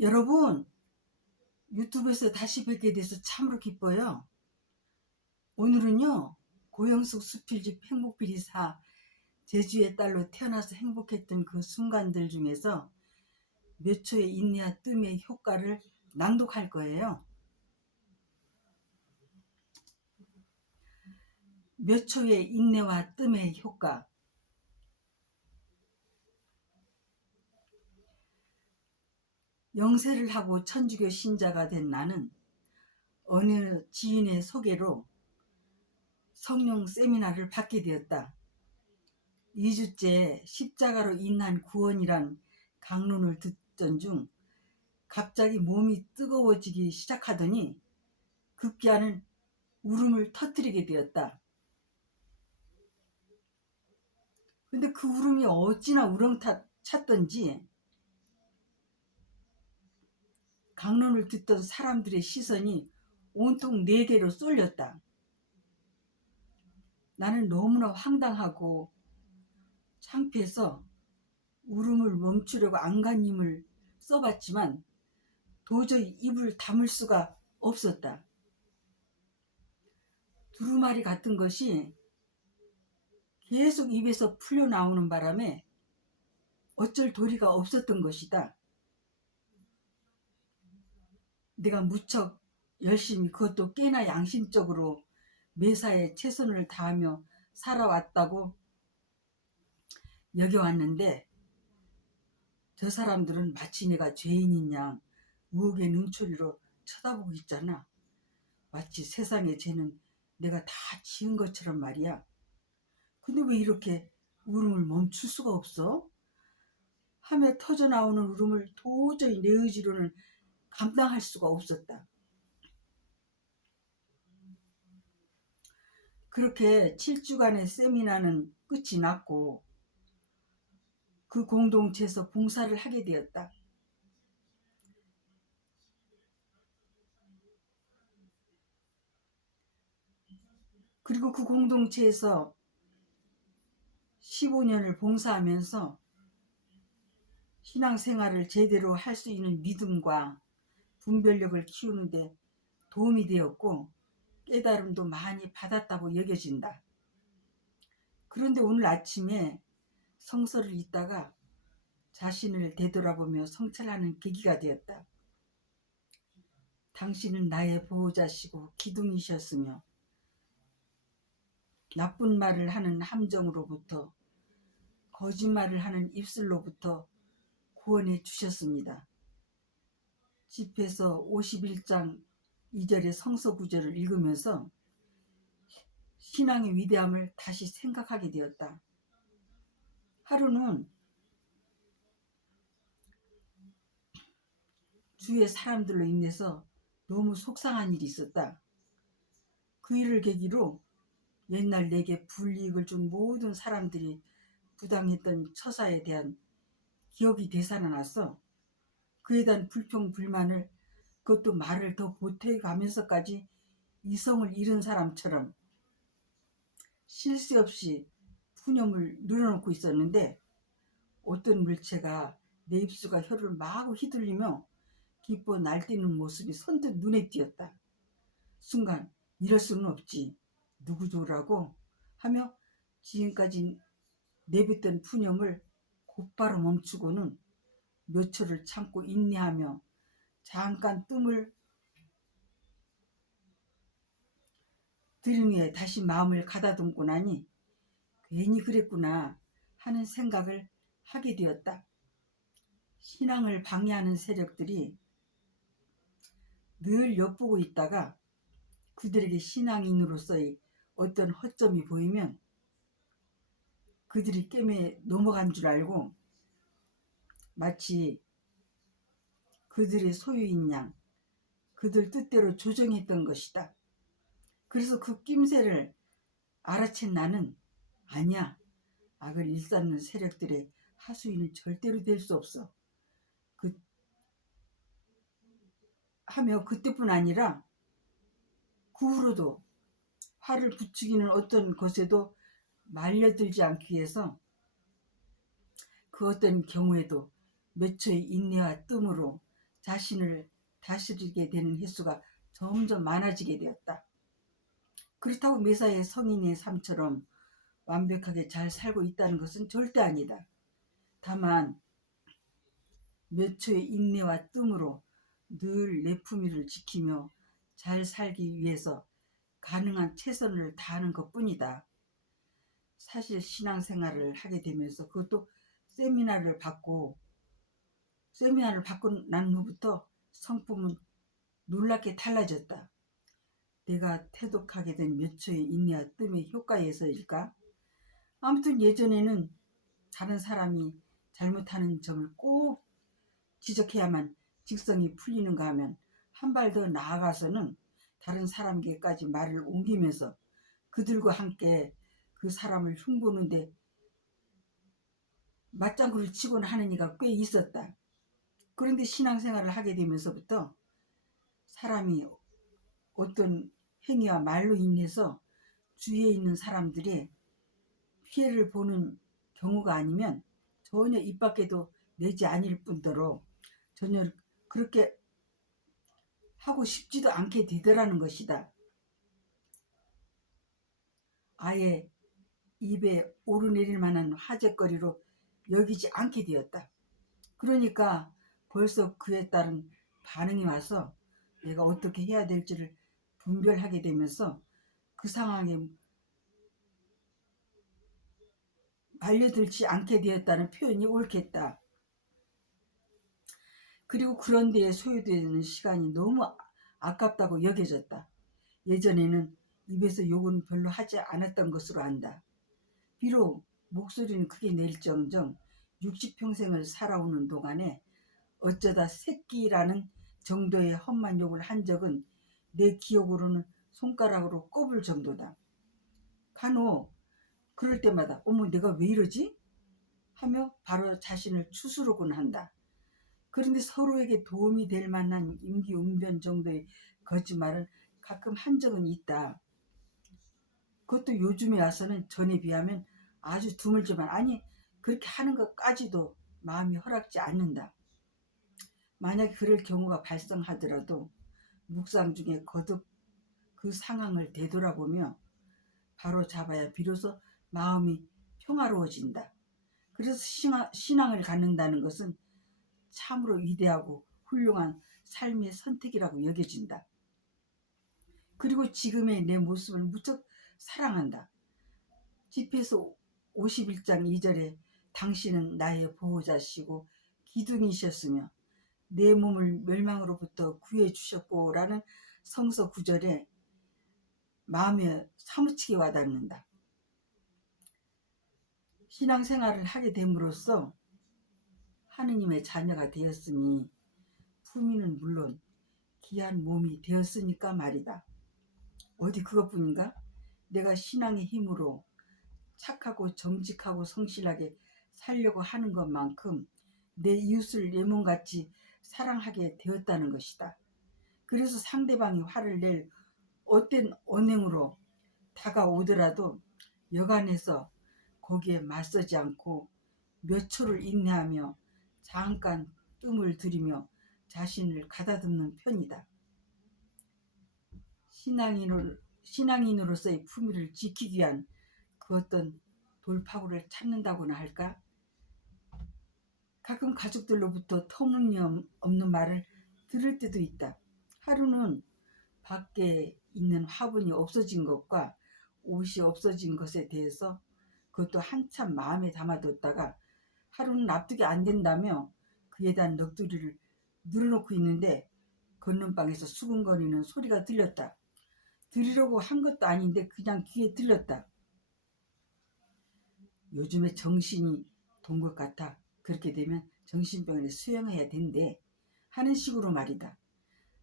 여러분, 유튜브에서 다시 뵙게 돼서 참으로 기뻐요. 오늘은요, 고영숙 수필집 행복비리사 제주의 딸로 태어나서 행복했던 그 순간들 중에서 몇 초의 인내와 뜸의 효과를 낭독할 거예요. 몇 초의 인내와 뜸의 효과. 영세를 하고 천주교 신자가 된 나는 어느 지인의 소개로 성령 세미나를 받게 되었다. 2주째 십자가로 인한 구원이란 강론을 듣던 중 갑자기 몸이 뜨거워지기 시작하더니 급기야는 울음을 터뜨리게 되었다. 근데 그 울음이 어찌나 우렁찼던지 강론을 듣던 사람들의 시선이 온통 내게로 쏠렸다. 나는 너무나 황당하고 창피해서 울음을 멈추려고 안간힘을 써봤지만 도저히 입을 다물 수가 없었다. 두루마리 같은 것이 계속 입에서 풀려나오는 바람에 어쩔 도리가 없었던 것이다. 내가 무척 열심히, 그것도 꽤나 양심적으로 매사에 최선을 다하며 살아왔다고 여겨왔는데 저 사람들은 마치 내가 죄인인 양 우혹의 눈초리로 쳐다보고 있잖아. 마치 세상의 죄는 내가 다 지은 것처럼 말이야. 근데 왜 이렇게 울음을 멈출 수가 없어? 하며 터져나오는 울음을 도저히 내 의지로는 감당할 수가 없었다. 그렇게 7주간의 세미나는 끝이 났고 그 공동체에서 봉사를 하게 되었다. 그리고 그 공동체에서 15년을 봉사하면서 신앙생활을 제대로 할 수 있는 믿음과 분별력을 키우는데 도움이 되었고 깨달음도 많이 받았다고 여겨진다. 그런데 오늘 아침에 성서를 읽다가 자신을 되돌아보며 성찰하는 계기가 되었다. 당신은 나의 보호자시고 기둥이셨으며 나쁜 말을 하는 함정으로부터, 거짓말을 하는 입술로부터 구원해 주셨습니다. 집에서 51장 2절의 성서 구절을 읽으면서 신앙의 위대함을 다시 생각하게 되었다. 하루는 주위의 사람들로 인해서 너무 속상한 일이 있었다. 그 일을 계기로 옛날 내게 불이익을 준 모든 사람들이 부당했던 처사에 대한 기억이 되살아나서 그에 대한 불평 불만을, 그것도 말을 더 보태가면서까지 이성을 잃은 사람처럼 쉴 새 없이 푸념을 늘어놓고 있었는데 어떤 물체가 내 입술과 혀를 마구 휘둘리며 기뻐 날뛰는 모습이 선뜻 눈에 띄었다. 순간 이럴 수는 없지, 누구 좋으라고 하며 지금까지 내뱉던 푸념을 곧바로 멈추고는 몇 초를 참고 인내하며 잠깐 뜸을 들인 후에 다시 마음을 가다듬고 나니 괜히 그랬구나 하는 생각을 하게 되었다. 신앙을 방해하는 세력들이 늘 엿보고 있다가 그들에게 신앙인으로서의 어떤 허점이 보이면 그들이 꿰매 넘어간 줄 알고 마치 그들의 소유인 양 그들 뜻대로 조정했던 것이다. 그래서 그 낌새를 알아챈 나는 아니야, 악을 일삼는 세력들의 하수인은 절대로 될 수 없어. 하며 그때뿐 아니라 그 후로도 화를 부추기는 어떤 것에도 말려들지 않기 위해서 그 어떤 경우에도 몇 초의 인내와 뜸으로 자신을 다스리게 되는 횟수가 점점 많아지게 되었다. 그렇다고 매사에 성인의 삶처럼 완벽하게 잘 살고 있다는 것은 절대 아니다. 다만 몇 초의 인내와 뜸으로 늘 내 품위를 지키며 잘 살기 위해서 가능한 최선을 다하는 것뿐이다. 사실 신앙생활을 하게 되면서 그것도 세미나를 받고 난 후부터 성품은 놀랍게 달라졌다. 내가 태독하게 된 몇 초의 인내와 뜸의 효과에서일까? 아무튼 예전에는 다른 사람이 잘못하는 점을 꼭 지적해야만 직성이 풀리는가 하면 한 발 더 나아가서는 다른 사람에게까지 말을 옮기면서 그들과 함께 그 사람을 흉보는데 맞장구를 치곤 하는 이가 꽤 있었다. 그런데 신앙생활을 하게 되면서부터 사람이 어떤 행위와 말로 인해서 주위에 있는 사람들의 피해를 보는 경우가 아니면 전혀 입 밖에도 내지 아닐 뿐더러 전혀 그렇게 하고 싶지도 않게 되더라는 것이다. 아예 입에 오르내릴 만한 화제거리로 여기지 않게 되었다. 그러니까 벌써 그에 따른 반응이 와서 내가 어떻게 해야 될지를 분별하게 되면서 그 상황에 말려들지 않게 되었다는 표현이 옳겠다. 그리고 그런 데에 소요되는 시간이 너무 아깝다고 여겨졌다. 예전에는 입에서 욕은 별로 하지 않았던 것으로 안다. 비록 목소리는 크게 낼정정 60평생을 살아오는 동안에 어쩌다 새끼라는 정도의 험한 욕을 한 적은 내 기억으로는 손가락으로 꼽을 정도다. 간혹 그럴 때마다 어머 내가 왜 이러지? 하며 바로 자신을 추스르곤 한다. 그런데 서로에게 도움이 될 만한 임기응변 정도의 거짓말은 가끔 한 적은 있다. 그것도 요즘에 와서는 전에 비하면 아주 드물지만 아니 그렇게 하는 것까지도 마음이 허락지 않는다. 만약 그럴 경우가 발생하더라도 묵상 중에 거듭 그 상황을 되돌아보며 바로 잡아야 비로소 마음이 평화로워진다. 그래서 신앙을 갖는다는 것은 참으로 위대하고 훌륭한 삶의 선택이라고 여겨진다. 그리고 지금의 내 모습을 무척 사랑한다. 집에서 51장 2절에 당신은 나의 보호자시고 기둥이셨으며 내 몸을 멸망으로부터 구해 주셨고 라는 성서 9절에 마음에 사무치게 와닿는다. 신앙생활을 하게 됨으로써 하느님의 자녀가 되었으니 품위는 물론 귀한 몸이 되었으니까 말이다. 어디 그것뿐인가? 내가 신앙의 힘으로 착하고 정직하고 성실하게 살려고 하는 것만큼 내 이웃을 내 몸같이 사랑하게 되었다는 것이다. 그래서 상대방이 화를 낼 어떤 언행으로 다가오더라도 여간해서 거기에 맞서지 않고 몇 초를 인내하며 잠깐 뜸을 들이며 자신을 가다듬는 편이다. 신앙인으로서의 품위를 지키기 위한 그 어떤 돌파구를 찾는다고나 할까? 가끔 가족들로부터 터무니없는 말을 들을 때도 있다. 하루는 밖에 있는 화분이 없어진 것과 옷이 없어진 것에 대해서 그것도 한참 마음에 담아뒀다가 하루는 납득이 안 된다며 그에 대한 넋두리를 늘어놓고 있는데 건넌방에서 수근거리는 소리가 들렸다. 들으려고 한 것도 아닌데 그냥 귀에 들렸다. 요즘에 정신이 돈 것 같아. 그렇게 되면 정신병원에 수용해야 된대 하는 식으로 말이다.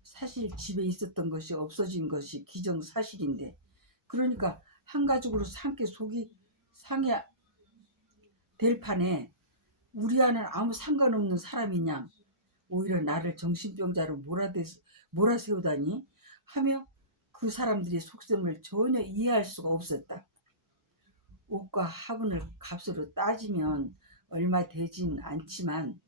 사실 집에 있었던 것이 없어진 것이 기정사실인데 그러니까 한 가족으로 함께 속이 상해야 될 판에 우리와는 아무 상관없는 사람이냐 오히려 나를 정신병자로 몰아세우다니 하며 그 사람들의 속셈을 전혀 이해할 수가 없었다. 옷과 화분을 값으로 따지면 얼마 되진 않지만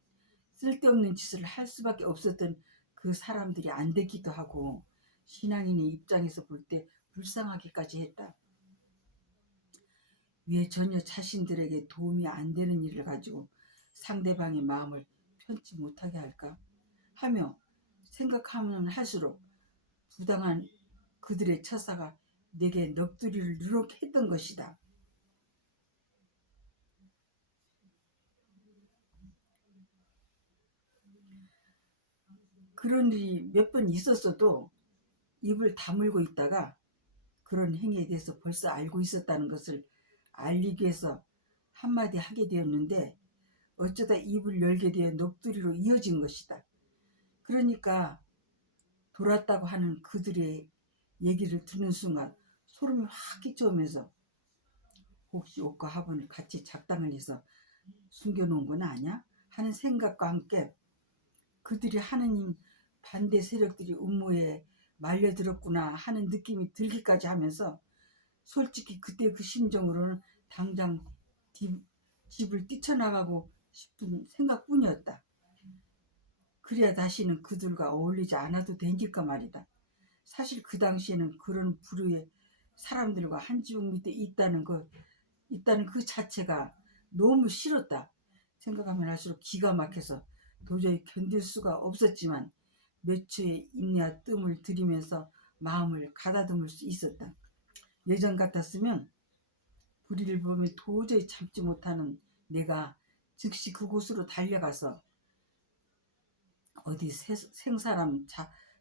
쓸데없는 짓을 할 수밖에 없었던 그 사람들이 안 되기도 하고 신앙인의 입장에서 볼 때 불쌍하기까지 했다. 왜 전혀 자신들에게 도움이 안 되는 일을 가지고 상대방의 마음을 편치 못하게 할까 하며 생각하면 할수록 부당한 그들의 처사가 내게 넋두리를 누렇게 했던 것이다. 그런 일이 몇 번 있었어도 입을 다물고 있다가 그런 행위에 대해서 벌써 알고 있었다는 것을 알리기 위해서 한마디 하게 되었는데 어쩌다 입을 열게 되어 넋두리로 이어진 것이다. 그러니까 돌았다고 하는 그들의 얘기를 듣는 순간 소름이 확 끼쳐오면서 혹시 옷과 화분을 같이 작당을 해서 숨겨놓은 건 아냐? 하는 생각과 함께 그들이 하느님 반대 세력들이 음모에 말려들었구나 하는 느낌이 들기까지 하면서 솔직히 그때 그 심정으로는 당장 집을 뛰쳐나가고 싶은 생각뿐이었다. 그래야 다시는 그들과 어울리지 않아도 되니까 말이다. 사실 그 당시에는 그런 부류의 사람들과 한 지붕 밑에 있다는 그 자체가 너무 싫었다. 생각하면 할수록 기가 막혀서 도저히 견딜 수가 없었지만 몇 초의 인내와 뜸을 들이면서 마음을 가다듬을 수 있었다. 예전 같았으면 불의를 보며 도저히 참지 못하는 내가 즉시 그곳으로 달려가서 어디 생사람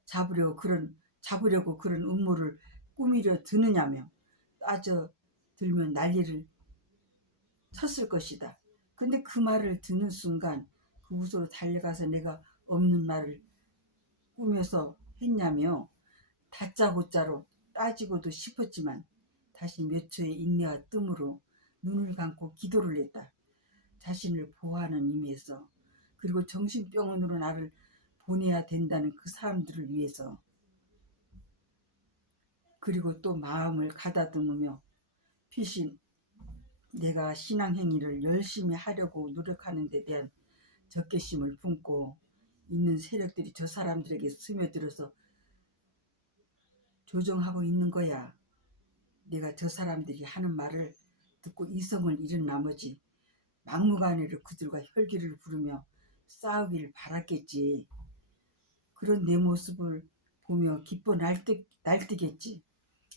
잡으려고 그런 음모를 꾸미려 드느냐며 따져 들면 난리를 쳤을 것이다. 근데 그 말을 듣는 순간 그곳으로 달려가서 내가 없는 말을 꾸며서 했냐며 다짜고짜로 따지고도 싶었지만 다시 몇 초의 인내와 뜸으로 눈을 감고 기도를 했다. 자신을 보호하는 의미에서 그리고 정신병원으로 나를 보내야 된다는 그 사람들을 위해서 그리고 또 마음을 가다듬으며 피신 내가 신앙행위를 열심히 하려고 노력하는 데 대한 적개심을 품고 있는 세력들이 저 사람들에게 스며들어서 조종하고 있는 거야. 내가 저 사람들이 하는 말을 듣고 이성을 잃은 나머지 막무가내로 그들과 혈기를 부르며 싸우길 바랐겠지. 그런 내 모습을 보며 기뻐 날뛰겠지.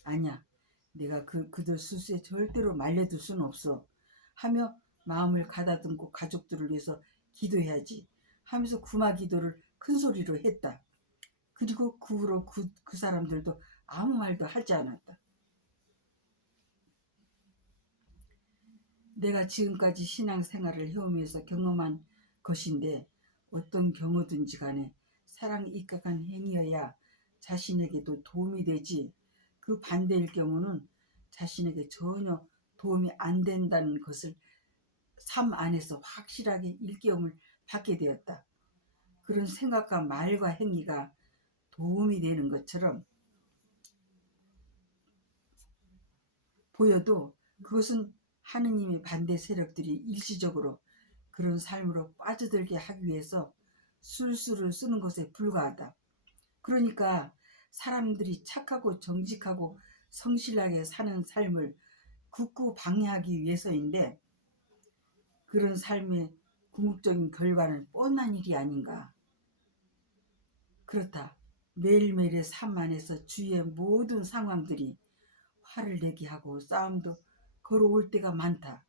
아니야. 내가 그들 수수에 절대로 말려둘 수는 없어. 하며 마음을 가다듬고 가족들을 위해서 기도해야지 하면서 구마 기도를 큰 소리로 했다. 그리고 그 후로 그 사람들도 아무 말도 하지 않았다. 내가 지금까지 신앙생활을 해오면서 경험한 것인데 어떤 경우든지 간에 사랑에 입각한 행위여야 자신에게도 도움이 되지 그 반대일 경우는 자신에게 전혀 도움이 안 된다는 것을 삶 안에서 확실하게 일깨움을 받게 되었다. 그런 생각과 말과 행위가 도움이 되는 것처럼 보여도 그것은 하느님의 반대 세력들이 일시적으로 그런 삶으로 빠져들게 하기 위해서 술수를 쓰는 것에 불과하다. 그러니까 사람들이 착하고 정직하고 성실하게 사는 삶을 굳고 방해하기 위해서인데 그런 삶의 궁극적인 결과는 뻔한 일이 아닌가. 그렇다. 매일매일의 삶 안에서 주위의 모든 상황들이 화를 내게 하고 싸움도 걸어올 때가 많다.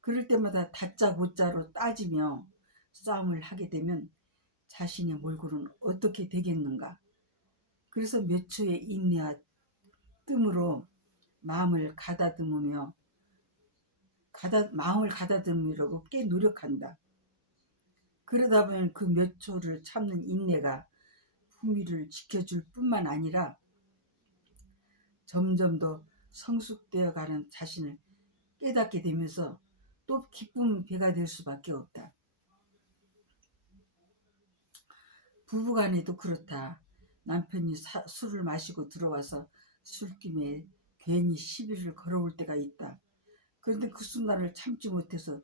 그럴 때마다 다짜고짜로 따지며 싸움을 하게 되면 자신의 몰골은 어떻게 되겠는가. 그래서 몇 초의 인내와 뜸으로 마음을 가다듬으려고 꽤 노력한다. 그러다 보면 그 몇 초를 참는 인내가 품위를 지켜줄 뿐만 아니라 점점 더 성숙되어 가는 자신을 깨닫게 되면서 또 기쁜 배가 될 수밖에 없다. 부부간에도 그렇다. 남편이 술을 마시고 들어와서 술김에 괜히 시비를 걸어올 때가 있다. 그런데 그 순간을 참지 못해서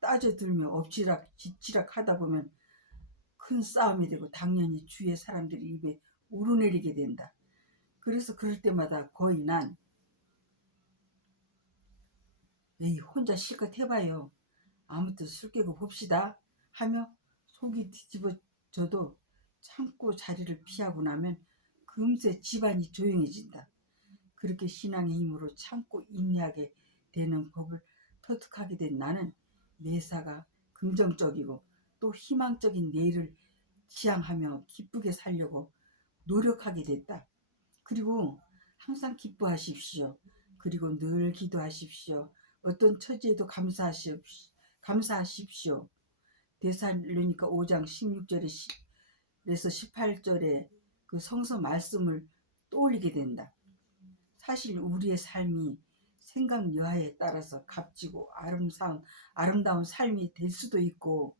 따져들며 엎치락 뒤치락 하다 보면 큰 싸움이 되고 당연히 주위의 사람들이 입에 오르내리게 된다. 그래서 그럴 때마다 거의 난 에이 혼자 실컷 해봐요. 아무튼 술 깨고 봅시다 하며 속이 뒤집어져도 참고 자리를 피하고 나면 금세 집안이 조용해진다. 그렇게 신앙의 힘으로 참고 인내하게 되는 법을 터득하게 된 나는 매사가 긍정적이고 또 희망적인 내일을 지향하며 기쁘게 살려고 노력하게 됐다. 그리고 항상 기뻐하십시오. 그리고 늘 기도하십시오. 어떤 처지에도 감사하십시오. 데살로니가 5장 16절에서 18절에 그 성서 말씀을 떠올리게 된다. 사실 우리의 삶이 생각 여하에 따라서 값지고 아름다운 삶이 될 수도 있고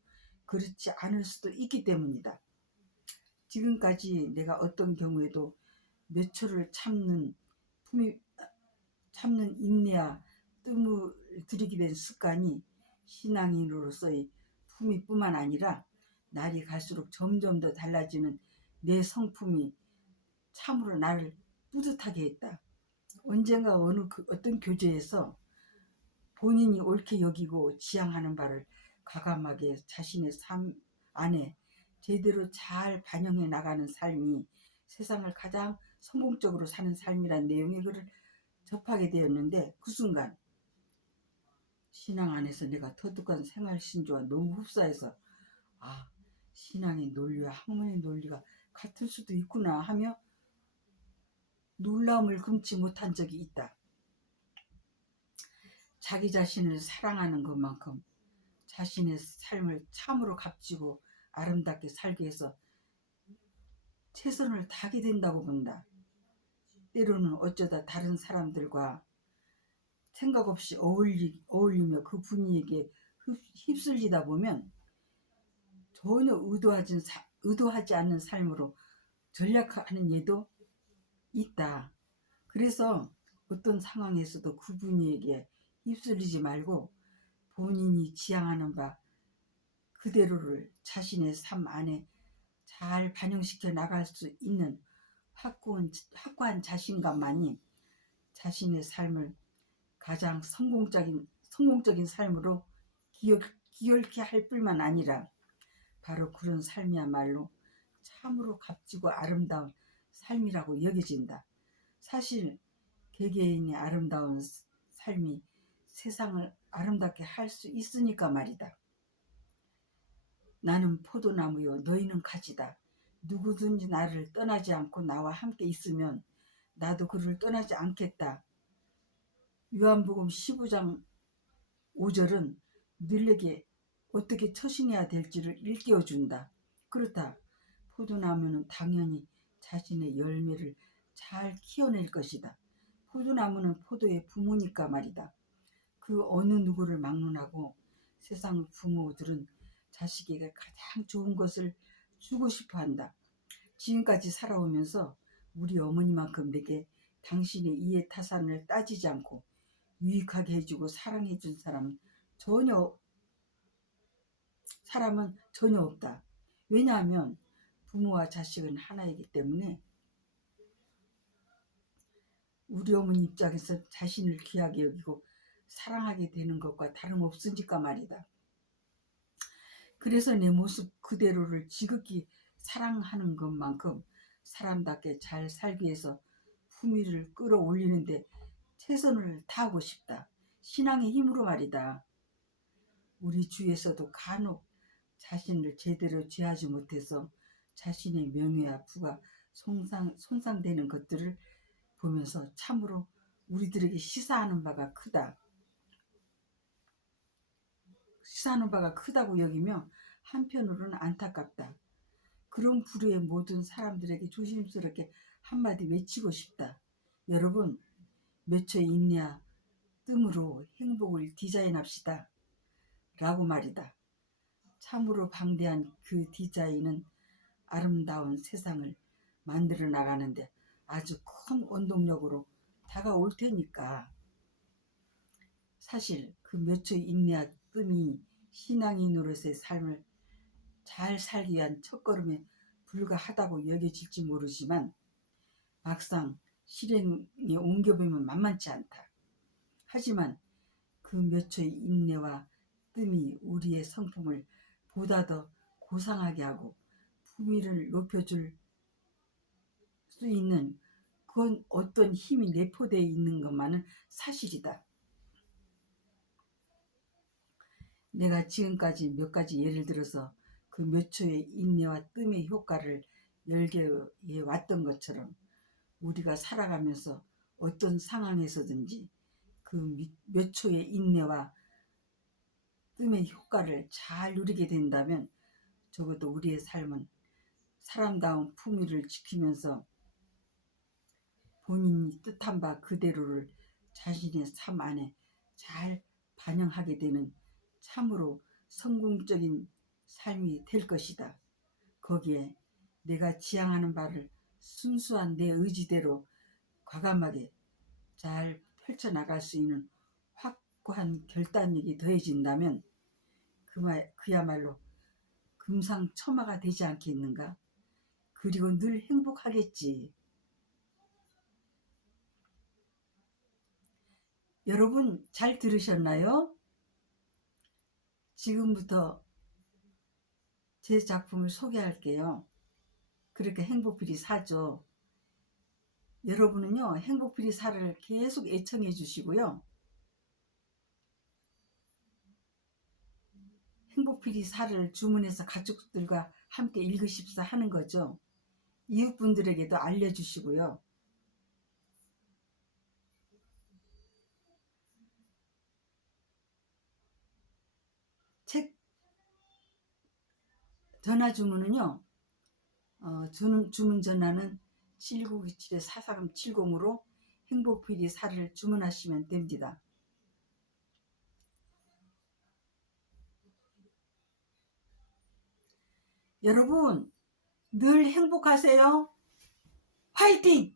그렇지 않을 수도 있기 때문이다. 지금까지 내가 어떤 경우에도 몇 초를 참는 인내와 뜸을 들이게 된 습관이 신앙인으로서의 품위뿐만 아니라 날이 갈수록 점점 더 달라지는 내 성품이 참으로 나를 뿌듯하게 했다. 언젠가 어떤 교제에서 본인이 옳게 여기고 지향하는 바를 과감하게 자신의 삶 안에 제대로 잘 반영해 나가는 삶이 세상을 가장 성공적으로 사는 삶이란 내용의 글을 접하게 되었는데 그 순간 신앙 안에서 내가 터득한 생활 신조와 너무 흡사해서 아 신앙의 논리와 학문의 논리가 같을 수도 있구나 하며 놀라움을 금치 못한 적이 있다. 자기 자신을 사랑하는 것만큼 자신의 삶을 참으로 값지고 아름답게 살기 위해서 최선을 다하게 된다고 본다. 때로는 어쩌다 다른 사람들과 생각 없이 어울리며 그 분위기에 휩쓸리다 보면 전혀 의도하지 않는 삶으로 전락하는 예도 있다. 그래서 어떤 상황에서도 그 분위기에 휩쓸리지 말고 본인이 지향하는 바 그대로를 자신의 삶 안에 잘 반영시켜 나갈 수 있는 확고한 자신감만이 자신의 삶을 가장 성공적인 삶으로 기울게 할 뿐만 아니라 바로 그런 삶이야말로 참으로 값지고 아름다운 삶이라고 여겨진다. 사실 개개인의 아름다운 삶이 세상을 아름답게 할 수 있으니까 말이다. 나는 포도나무요 너희는 가지다. 누구든지 나를 떠나지 않고 나와 함께 있으면 나도 그를 떠나지 않겠다. 요한복음 15장 5절은 늘에게 어떻게 처신해야 될지를 일깨워준다. 그렇다. 포도나무는 당연히 자신의 열매를 잘 키워낼 것이다. 포도나무는 포도의 부모니까 말이다. 그 어느 누구를 막론하고 세상 부모들은 자식에게 가장 좋은 것을 주고 싶어 한다. 지금까지 살아오면서 우리 어머니만큼 내게 당신의 이해 타산을 따지지 않고 유익하게 해주고 사랑해준 사람은 전혀 없다. 왜냐하면 부모와 자식은 하나이기 때문에 우리 어머니 입장에서 자신을 귀하게 여기고 사랑하게 되는 것과 다름없으니까 말이다. 그래서 내 모습 그대로를 지극히 사랑하는 것만큼 사람답게 잘 살기 위해서 품위를 끌어올리는데 최선을 다하고 싶다. 신앙의 힘으로 말이다. 우리 주위에서도 간혹 자신을 제대로 죄하지 못해서 자신의 명예와 부가 손상되는 것들을 보면서 참으로 우리들에게 시사하는 바가 크다고 여기며 한편으로는 안타깝다. 그런 부류의 모든 사람들에게 조심스럽게 한마디 외치고 싶다. 여러분, 몇 초의 인내와 뜸으로 행복을 디자인합시다. 라고 말이다. 참으로 방대한 그 디자인은 아름다운 세상을 만들어 나가는데 아주 큰 원동력으로 다가올 테니까. 사실 그 몇 초의 인내와 뜸이 신앙인으로서의 삶을 잘 살기 위한 첫걸음에 불과하다고 여겨질지 모르지만 막상 실행에 옮겨보면 만만치 않다. 하지만 그 몇 초의 인내와 뜸이 우리의 성품을 보다 더 고상하게 하고 품위를 높여줄 수 있는 그건 어떤 힘이 내포되어 있는 것만은 사실이다. 내가 지금까지 몇 가지 예를 들어서 그 몇 초의 인내와 뜸의 효과를 열개해 왔던 것처럼 우리가 살아가면서 어떤 상황에서든지 그 몇 초의 인내와 뜸의 효과를 잘 누리게 된다면 적어도 우리의 삶은 사람다운 품위를 지키면서 본인이 뜻한 바 그대로를 자신의 삶 안에 잘 반영하게 되는 참으로 성공적인 삶이 될 것이다. 거기에 내가 지향하는 바를 순수한 내 의지대로 과감하게 잘 펼쳐나갈 수 있는 확고한 결단력이 더해진다면 그야말로 금상첨화가 되지 않겠는가? 그리고 늘 행복하겠지. 여러분 잘 들으셨나요? 지금부터 제 작품을 소개할게요. 그렇게 행복필이 4죠. 여러분은요 행복필이 4를 계속 애청해 주시고요. 행복필이 4를 주문해서 가족들과 함께 읽으십사 하는 거죠. 이웃분들에게도 알려주시고요. 책 전화 주문은요. 주문 전화는 7927-4370으로 행복필이 4를 주문하시면 됩니다. 여러분 늘 행복하세요. 화이팅!